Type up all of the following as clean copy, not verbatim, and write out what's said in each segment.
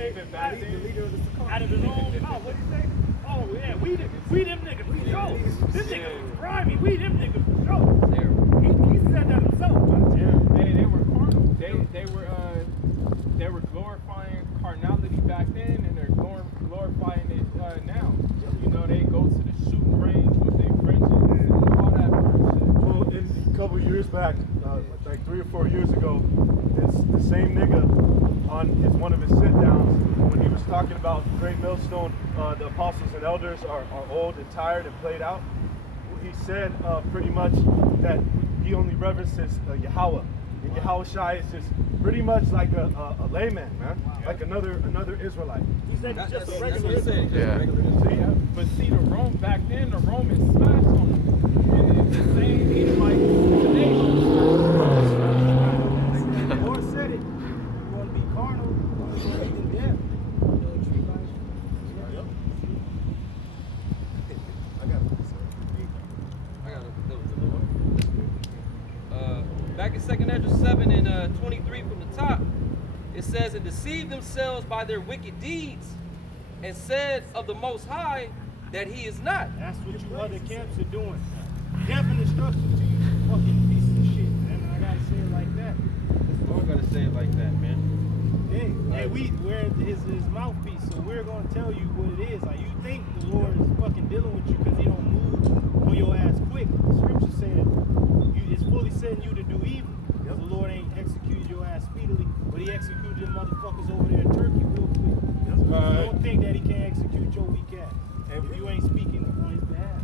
even back then, out of his own mouth, what did he say? Oh yeah, we them niggas for sure. Them niggas was grimy, we them niggas for sure. He said that himself, man. Yeah, they were carnal. They were glorifying carnality back then, and they're glorifying it now. You know, they go to the shooting range with their friends and all that bullshit. Well, a couple years back, like 3 or 4 years ago, the same nigga on one of his sit-downs, when he was talking about the great millstone, the apostles and elders are old and tired and played out, he said pretty much that he only reverences Yahweh. And Yahweh Shai is just pretty much like a layman, man, like another Israelite. He said he's just a regular Israelite. Yeah. But see, back then, the Romans smashed on them. And the same Edomite nation. The Lord said it. You want to be carnal, you want to be in death. Back in 2nd Ezra 7 and 23 from the top, it says, and deceived themselves by their wicked deeds, and said of the Most High that he is not. That's what you other camps are doing. Death and destruction to you fucking pieces of shit, man. And I gotta say it like that. We're gonna say it like that, man. Hey, we're his mouthpiece, so we're gonna tell you what it is. Like, you think the Lord is fucking dealing with you because he don't move on your ass quick. The scripture said it's fully setting you to do evil. The Lord ain't executed your ass speedily, but he executed them motherfuckers over there in Turkey real quick. So don't think that he can't execute your weak ass. And if you ain't speaking on his behalf.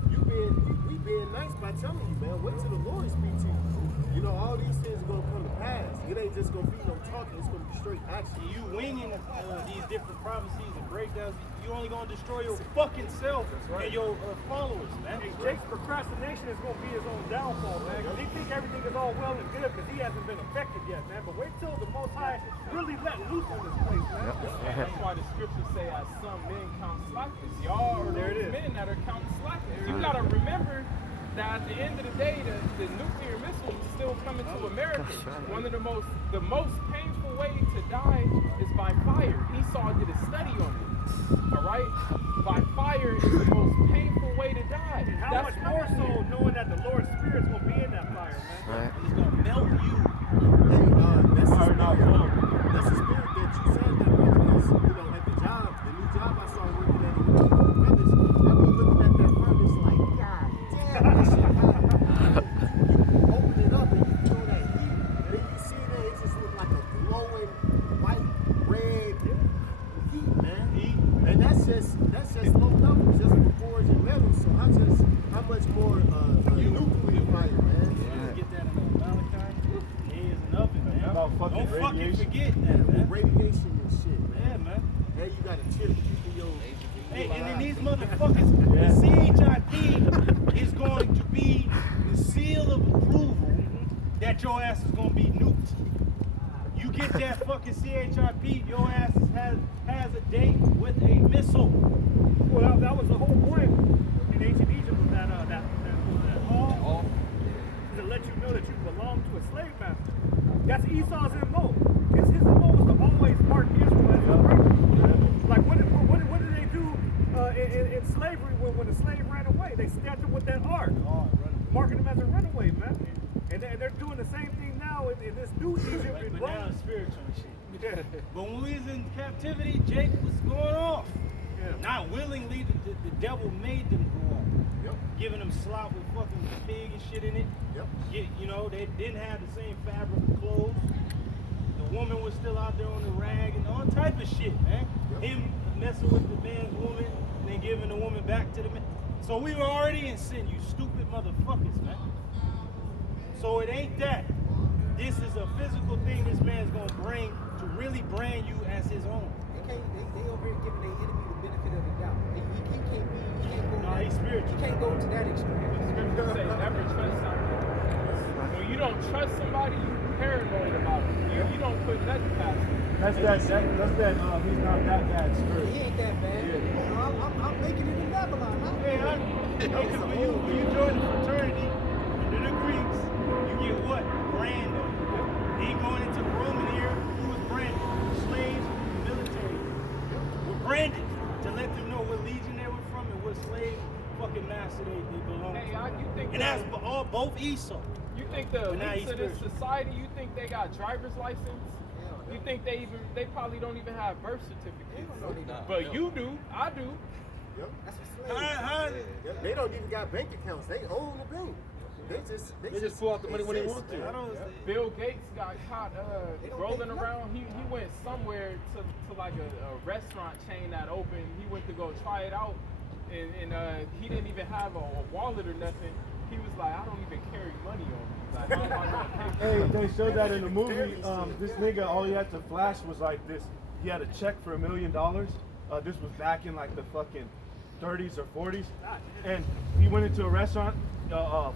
We being nice by telling you, man. Wait till the Lord speak to you. You know, all these things are gonna come to pass. It ain't just gonna be no talking, it's gonna be straight action. You winging these different prophecies and breakdowns, you only gonna destroy your fucking self and your followers, man. Hey, Jake's procrastination is gonna be his own downfall, man. Because he think everything is all well and good because he hasn't been affected yet, man. But wait till the Most High really let loose on this place, man. That's why the scriptures say, as some men count slackness. Y'all are those men that are counting slackness. You gotta remember that at the end of the day, the nuclear missile is still coming to America. One of the most painful way to die is by fire. Esau did a study on it. All right, by fire is the most painful way to die. And how much more so knowing that the Lord's Spirit's gonna be in that fire, man? Right. And it's gonna melt you. That's the spirit that you said that because, you know, at the new job I saw working at the furnace, I be looking at that furnace like, God damn, this shit hot. You open it up and you feel that heat, and then you see that it just looks like a glowing white, red heat, man. And that's just low numbers, just for forging metal. So how much more nuclear fire, man? Get that in Malachi. It is an oven, man. Don't fucking forget that, man. Radiation and shit, man. Yeah, man. And you got a chip keeping your. Hey, and then these motherfuckers, the CHIP is going to be the seal of approval that your ass is going to be nuked. You get that fucking CHIP, your ass has a date with a missile. Well, that was the whole point in ancient Egypt was that hall to let you know that you belong to a slave master. That's Esau's MO. His MO was to always mark Israel as a rebel. Like what did they do in slavery when the slave ran away? They stamped him with that R, marking him as a runaway, man. And they're doing the same thing now in this new Egypt. But now it's spiritual and shit. Yeah. But when we was in captivity, Jake was going off. Yeah. Not willingly, the devil made them go off. Yep. Giving them slop with fucking pig and shit in it. Yep. You know, they didn't have the same fabric of clothes. The woman was still out there on the rag and all type of shit, man. Yep. Him messing with the man's woman and then giving the woman back to the man. So we were already in sin, you stupid motherfuckers, man. So it ain't that. This is a physical thing this man's gonna bring to really brand you as his own. They over here giving their enemy the benefit of the doubt. He can't go. No, he's spiritual. He can't go to that extreme. The scripture say never trust somebody. When you don't trust somebody, you're paranoid about it. You don't put nothing past him. That's that he's not that bad spirit. He ain't that bad. Yeah. You know, I'm making it in Babylon. Hey, because when you join the fraternity under the Greeks, you get what? Brand on you. Then going into the Roman era, who was branded? Slaves, military. master they belong Hey, to. you think And that's all both Esau. You think the But now elites he's of this spiritual. society, you think they got driver's license? You think they probably don't even have birth certificates? Nah, But you do, I do. Yep. That's what slaves. Yep. They don't even got bank accounts. They own the bank. They just pull out the money when they exist, want to. man. I don't Bill Gates got caught don't rolling take around. He went somewhere to like a restaurant chain that opened. He went to go try it out, and he didn't even have a wallet or nothing. He was like, I don't even carry money on me. Like, how am I gonna pay for Hey, they showed that in the movie. This nigga, all he had to flash was like this. He had a check for $1 million. This was back in like the fucking 30s or 40s. And he went into a restaurant,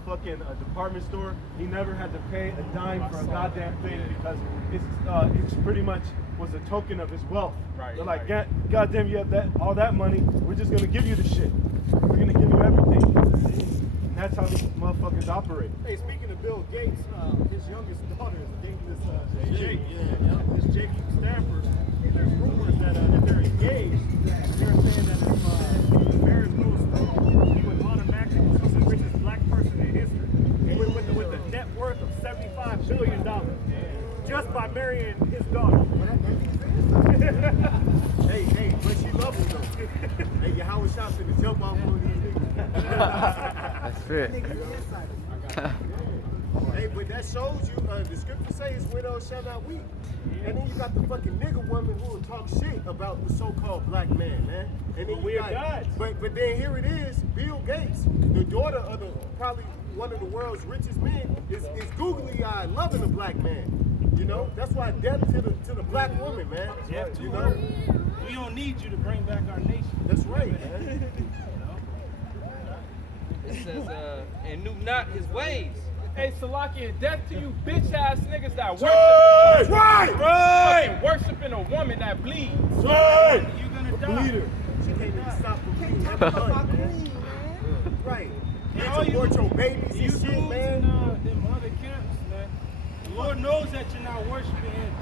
fucking a department store. He never had to pay a dime for a goddamn thing because it's pretty much was a token of his wealth. Right, They're like, right. goddamn, you have all that money. We're just gonna give you the shit. We're gonna give you everything. And that's how these motherfuckers operate. Hey, speaking of Bill Gates, his youngest daughter is dating this Jake. This Jake from Stanford. And there's rumors that they're engaged. They're saying that if marriage goes through, he would automatically become the richest black person in history. With a net worth of $75 billion. Just by marrying his daughter. Hey, but she loves him though. Hey, your Howard shots in the jump off on these niggas. That's fair. Hey, but that shows you, the scripture says widows shall not weep. And then you got the fucking nigga woman who will talk shit about the so-called black man, man. And then But we are gods. But then here it is, Bill Gates, the daughter of probably one of the world's richest men, is googly-eyed loving a black man. You know, that's why death to the black woman, man. Death to you her. know, We don't need you to bring back our nation. that's right, man. It says, and knew not his ways. Hey, Salaki, and death to you bitch ass niggas that Right! fucking worshiping a woman that bleeds. Right! You're gonna die. Bleeder. She can't even stop from being Talk about man. queen, man. Right. And You all you- support your babies You and shit, dudes man. and them other camps, man. The Lord knows that you're not worshiping Him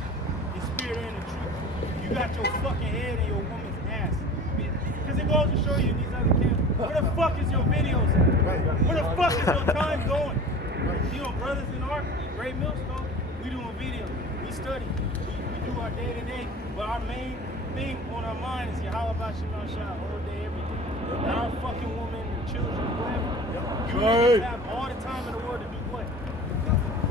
in spirit and in truth. You got your fucking head in your woman's ass. Because it goes to show you in these other camps, where the fuck is your videos at? Right. Where the fuck is your time going? You know, brothers in art, Great Millstone, we doing videos. We study. We do our day-to-day. But our main thing on our mind is Yahweh Shema Shah all day, every day. Not our fucking woman, or children, whatever. You Right. niggas have all the time in the world to do what?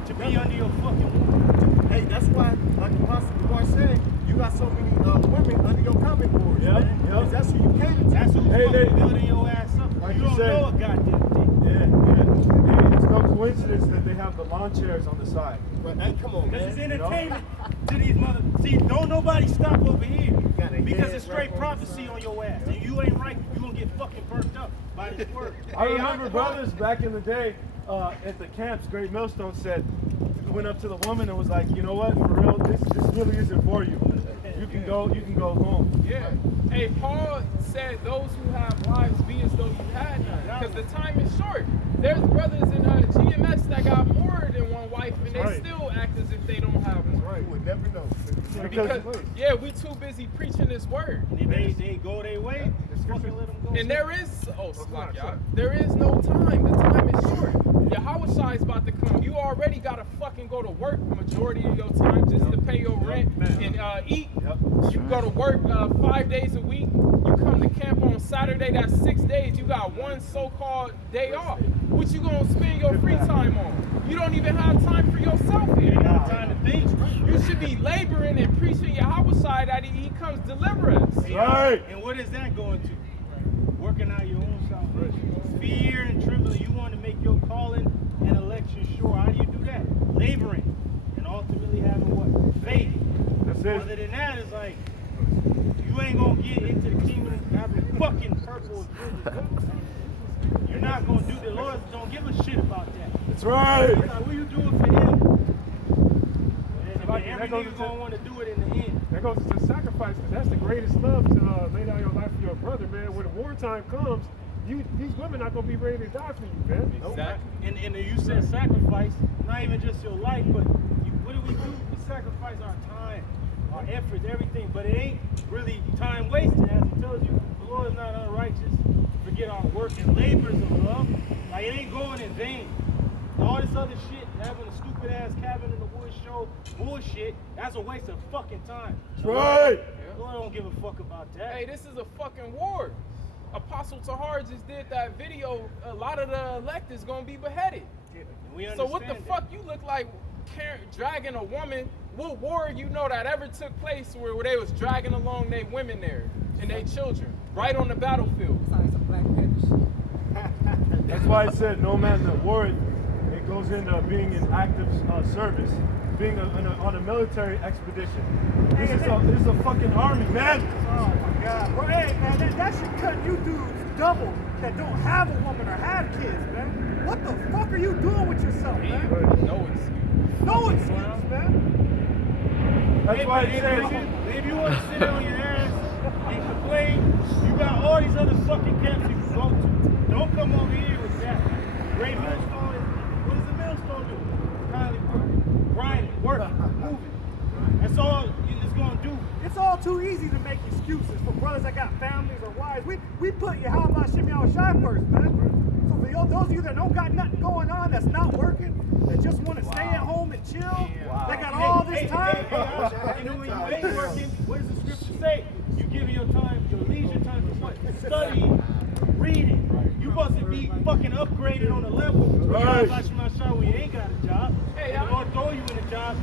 To be under your fucking woman. Hey, that's why, like Apostle DeMar said, you got so many women under your comment boards, Yep, man. yep. 'Cause that's who you cater to. That's who's Hey, fucking they- building your ass up. Like you you don't said. know a goddamn thing. Yeah. Hey, it's no coincidence that they have the lawn chairs on the side. But hey, come on, Because it's man. entertainment to these mother. See, don't nobody stop over here. Got a Because head it's straight wrap on prophecy on your ass. And you ain't right, you gonna get fucking burnt up by this word. I remember brothers back in the day at the camps, Great Millstone said, went up to the woman and was like, you know what, for real, this really isn't for you. You can go home. Yeah. Hey, Paul said those who have wives be as though you had none. Because the time is short. There's brothers in GMS that got more than one wife and they right. still act as if they don't have one. You would never know. Because, yeah, we too busy preaching this word. And they go their way, just fucking let them go. And there is, there is no time. The time is short. Yahweh Shai is about to come. You already got to fucking go to work majority of your time just to pay your rent and eat. Yep. You go to work 5 days a week. You come to camp on Saturday. That's 6 days. You got one so-called day off. What you gonna spend your free time on? You don't even have time for yourself here. You got time to think. You should be laboring and preaching Yahweh Shai that he comes deliver us. Right. And what is that going to? Working out your own salvation. Fear and trembling. You want to make your calling and election sure. How do you do that? Laboring. And ultimately having what? Faith. That's it. Other than that, it's like, you ain't going to get into the kingdom having fucking purple and privilege. You're not going to do the Lord don't give a shit about that. That's right. He's like, what you doing for him? And Like, every that goes nigga going to want to do it in the end. That goes to sacrifice, because that's the greatest love to lay down your life for your brother, man. When wartime comes, these women not gonna be ready to die for you, man. Exactly. And you said sacrifice, not even just your life, but what do? We sacrifice our time, our efforts, everything. But it ain't really time wasted, as he tells you. The Lord is not unrighteous forget our work and labors of love. Like, it ain't going in vain. All this other shit, having a stupid ass cabin in the woods show, bullshit, that's a waste of fucking time. That's right. Lord don't give a fuck about that. Hey, this is a fucking war. Apostle Tahar just did that video. A lot of the elect is gonna be beheaded. We So what the understand fuck you look like dragging a woman? What war you know that ever took place where they was dragging along their women there and their children right on the battlefield? Sounds like some Black Panther shit. That's why I said no man's at war. It goes into being in active service, being on a military expedition. This is a fucking army, man. Oh my God. Well, hey, man, that should cut you dudes double that don't have a woman or have kids, man. What the fuck are you doing with yourself, man? No excuse. No excuse, man. That's why I said. if you want to sit on your ass and complain, you got all these other fucking camps you can go to. Don't come over here with that. Great millstone is, what does the millstone do? Kindly work, grinding, working, moving. That's all it's gonna do. It's all too easy to make excuses for brothers that got families or wives. We put you how about Shimmy on Shy first, man. So for those of you that don't got nothing going on, that's not working, that just want to stay at home and chill, they got all this time. And then when you ain't working, what does the scripture say? You give your time, your leisure time to what? Studying, reading. You supposed to be fucking upgraded on the level. Right. Like when you ain't got a job. Hey, and the Lord throw you in a job,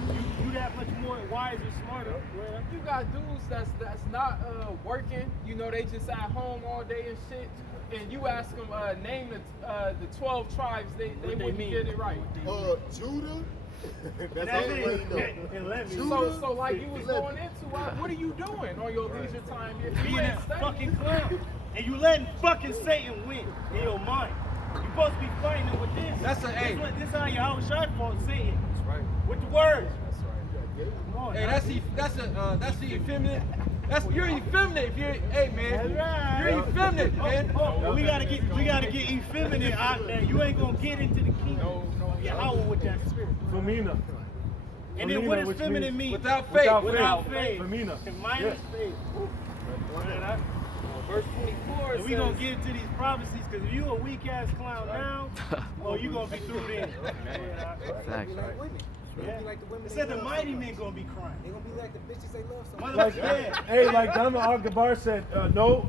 you that much more wise and smarter. Well, You got dudes that's not working. You know, they just at home all day and shit. And you ask them name the 12 tribes, they wouldn't get it right. Judah? That's That's all it. I know. And let me. So like you was going into, what are you doing on your leisure time if you Being ain't that studying? fucking clown. And you letting fucking Satan win in your mind. You supposed to be fighting him with this. That's a hey. This how your house shot for Satan. That's right. With the words. Come on, hey, that's the effeminate. You're effeminate if you're, hey man, Right. you're effeminate, man. We gotta get effeminate out there. You ain't gonna get into the kingdom of Yahweh with that spirit. Femina. And then what does feminine mean? Without faith. Without faith. Femina. Minus faith. Verse 24 And we gonna get into these prophecies because if you a weak ass clown now, oh, you gonna be through then. They be like women. They Yeah. be like the women It they said the love mighty so men much. gonna be crying. They gonna be like the bitches they love so much. Like, Yeah. hey, like Dama Al-Gabar said, no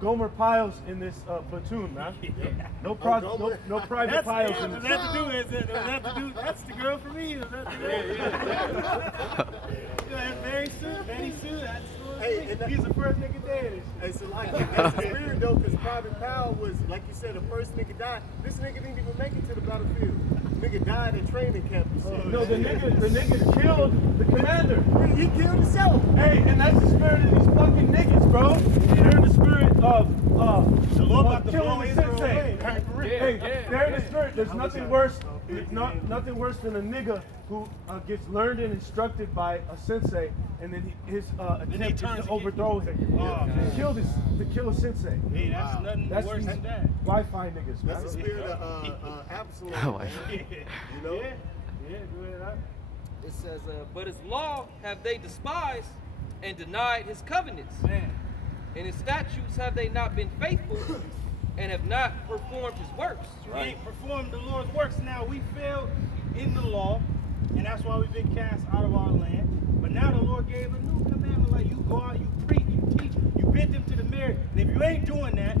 Gomer piles in this platoon, man. No private That's piles yeah, in does this. that have to do with it? Does that have to do? That's the girl for me. Does that have to do? Yeah, very soon. That's Hey, and that- he's the first nigga dead. Hey, so like, that's weird though, because Private Powell was, like you said, the first nigga died. This nigga didn't even make it to the battlefield. Nigga died in training camp and shit. No, the nigga killed the commander. He killed himself. Hey, and that's the spirit of these fucking niggas, bro. They're in the spirit of The Lord about to killing blow the Israel sensei. away. Hey, they're in the spirit. There's nothing worse. Nothing worse than a nigga who gets learned and instructed by a sensei, and then his attempt is to overthrow him. To kill a sensei. Hey, that's nothing That's worse these than that. Wi-Fi niggas, man. That's the spirit of Absalom. Oh, my man. You know? Yeah, go ahead. It says, but his law have they despised and denied his covenants. Man. And his statutes have they not been faithful and have not performed his works. We ain't performed the Lord's works. Now we failed in the law, and that's why we've been cast out of our land. But now the Lord gave a new commandment, like you go out, you preach, you teach, you bid them to the marriage. And if you ain't doing that,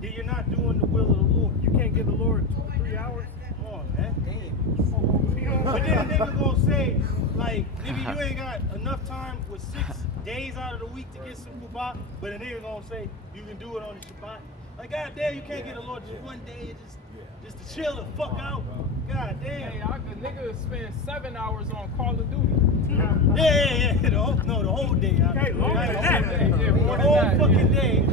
then you're not doing the will of the Lord. You can't give the Lord 3 hours. Come on, man. Damn. But then a nigga gonna say, like, nigga, you ain't got enough time with 6 days out of the week to get some kubah, but a nigga gonna say you can do it on the Shabbat. Like, goddamn, you can't get the Lord just one day and just to chill the fuck out. God damn. Hey, a nigga spend 7 hours on Call of Duty. Yeah. The whole day. Okay, longer than that. Yeah, more The than whole that, fucking yeah. day.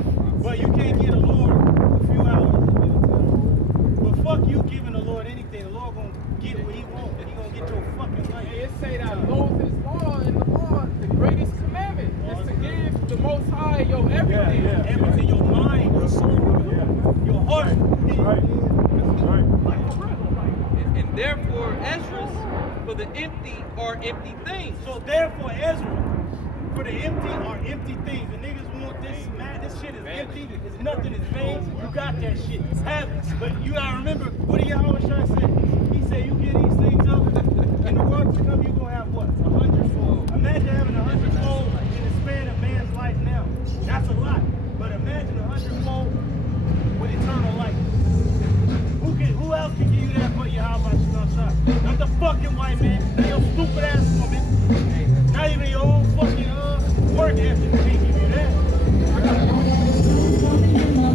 But you can't get the Lord a few hours of your time. But fuck you giving the Lord anything. The Lord gonna get what he wants. He gonna get your fucking life. Hey, it say that loathe his law, and the law, the greatest commandment, is to give the Most High your everything. Yeah. Everything, your mind, your soul, your heart. Right. And therefore Ezra's for the empty are empty things. So therefore Ezra, For the empty are empty things. The niggas want this, man. This shit is empty. It's nothing. It's vain. You got that shit. Have it. But you gotta remember, what do y'all always try to say? He said, you get these things up, and the world to come, you gonna have what? 100-fold. Imagine having 100-fold in the span of man's life now. That's a lot. But imagine 100-fold with eternal life. Who else can give you that but your shot? Not the fucking white man. Not your stupid ass woman. Not even your own fucking work ethic can't give you that.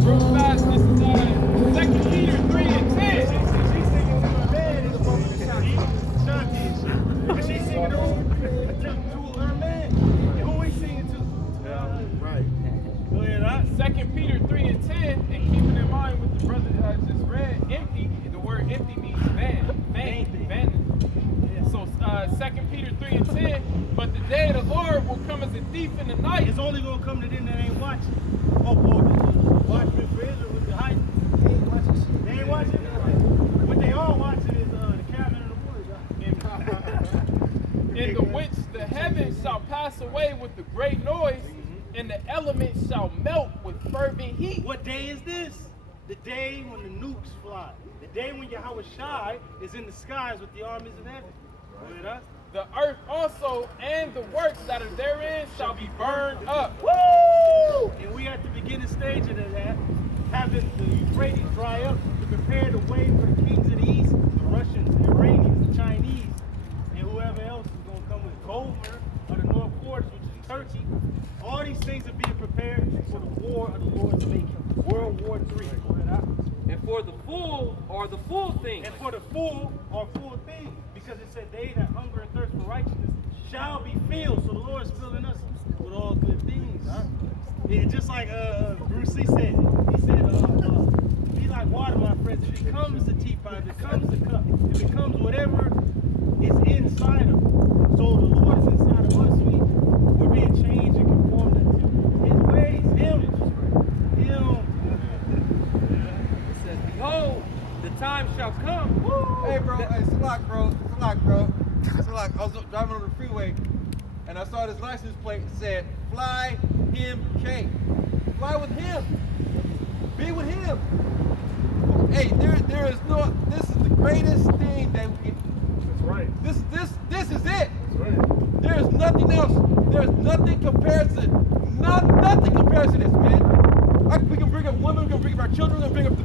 Real fast, this is 2 Peter 3 and 10. She's singing to her man in the moment. She's singing to her man. And who we singing to? Right. Go ahead, 2 Peter 3 and 10, and keeping in mind what the brother just read, empty, the word empty means vain. So 2 Peter 3 and 10, but the day of the Lord will come as a thief in the night. It's only gonna come to them that ain't watching. Oh, watching for Israel with the hype. They ain't watching shit. They ain't watching. What they are watching is the cabin in the woods. In the which the heavens shall pass away with a great noise, and the elements shall melt with fervent heat. What day is this? The day when the nukes fly. The day when Yahweh Shai is in the skies with the armies of heaven. Right. The earth also and the works that are therein shall be burned up. Woo! And we at the beginning stage of that, having the Euphrates dry up to prepare the way for the kings of the east, the Russians, the Iranians, the Chinese, and whoever else is going to come with Gomer or the North Quarters, which is Turkey. All these things are being prepared for the war of the Lord's making. World War III. And for the full are the full things. And for the full are full things. Because it said, they that hunger and thirst for righteousness shall be filled. So the Lord is filling us with all good things. Yeah, just like Bruce Lee said. He said, be like water, my friends. It becomes the teapot, it becomes the cup, it becomes whatever is inside of it. So the Lord is inside of us. We're being changed and conformed into His ways. Him. It says, behold, the time shall come. Hey, bro. Hey, it's a lot, bro. It's a lot. I was driving on the freeway, and I saw this license plate that said, "Fly him, K." Fly with him. Be with him. Hey, there is no. This is the greatest thing that we can. That's right. This is it. That's right. There is nothing else. There's nothing comparison. Nothing compares to this, man. We can bring up women. We can bring up our children. We can bring up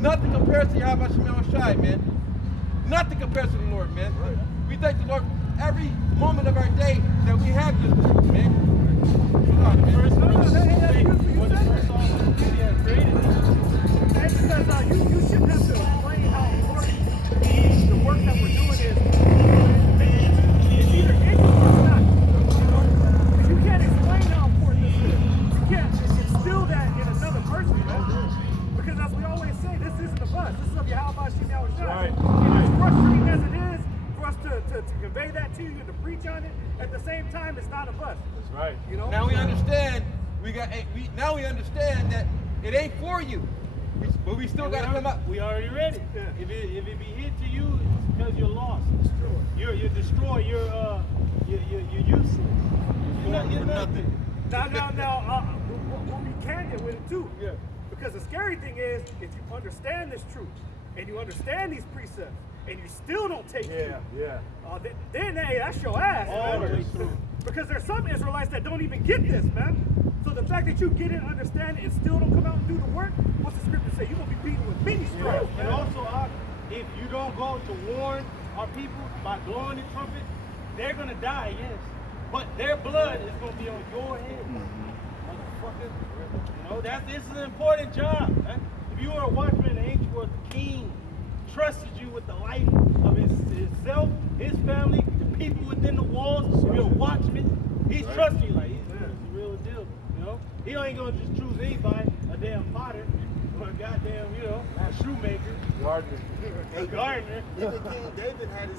nothing compares to Yahweh Shemel Shai, man. Nothing compares to the Lord, man. Right. We thank the Lord every moment of our day that we have this truth, man. First That's beautiful. You when the said first song was created. That's because you shouldn't have to explain how important the work that we're doing is. It's either in you or it's not. If you can't explain how important this is, you can't instill that in another person, man. Because as we always say, this isn't of us. This is of Yahweh Shem Yahweh Shai. Right. And as frustrating as it is for us to convey that to you and to preach on it, at the same time, it's not of us. That's right. You know? Now we understand. Now we understand that it ain't for you, but we still gotta come up. We already read it. Yeah. If it be hid to you, it's because you're lost. You're destroyed. You're useless. You're nothing. Now, we'll be candid with it too. Yeah. Because the scary thing is, if you understand this truth and you understand these precepts and you still don't take it, then hey, that's your ass. All man. the way through. Because there's some Israelites that don't even get this, man. So the fact that you get it, understand it, and still don't come out and do the work, what's the scripture say? You're going to be beaten with many stripes. And also, if you don't go to warn our people by blowing the trumpet, they're gonna die, yes. But their blood is gonna be on your head, motherfucker. You know, this is an important job. Man. If you were a watchman in the ancient world, the king trusted you with the life of himself, his family, the people within the walls. If you're a watchman, he's trusting you like he's the real deal. You know, he ain't gonna just choose anybody, a damn potter, or a goddamn, a shoemaker, Gardener. a gardener. Even King David had his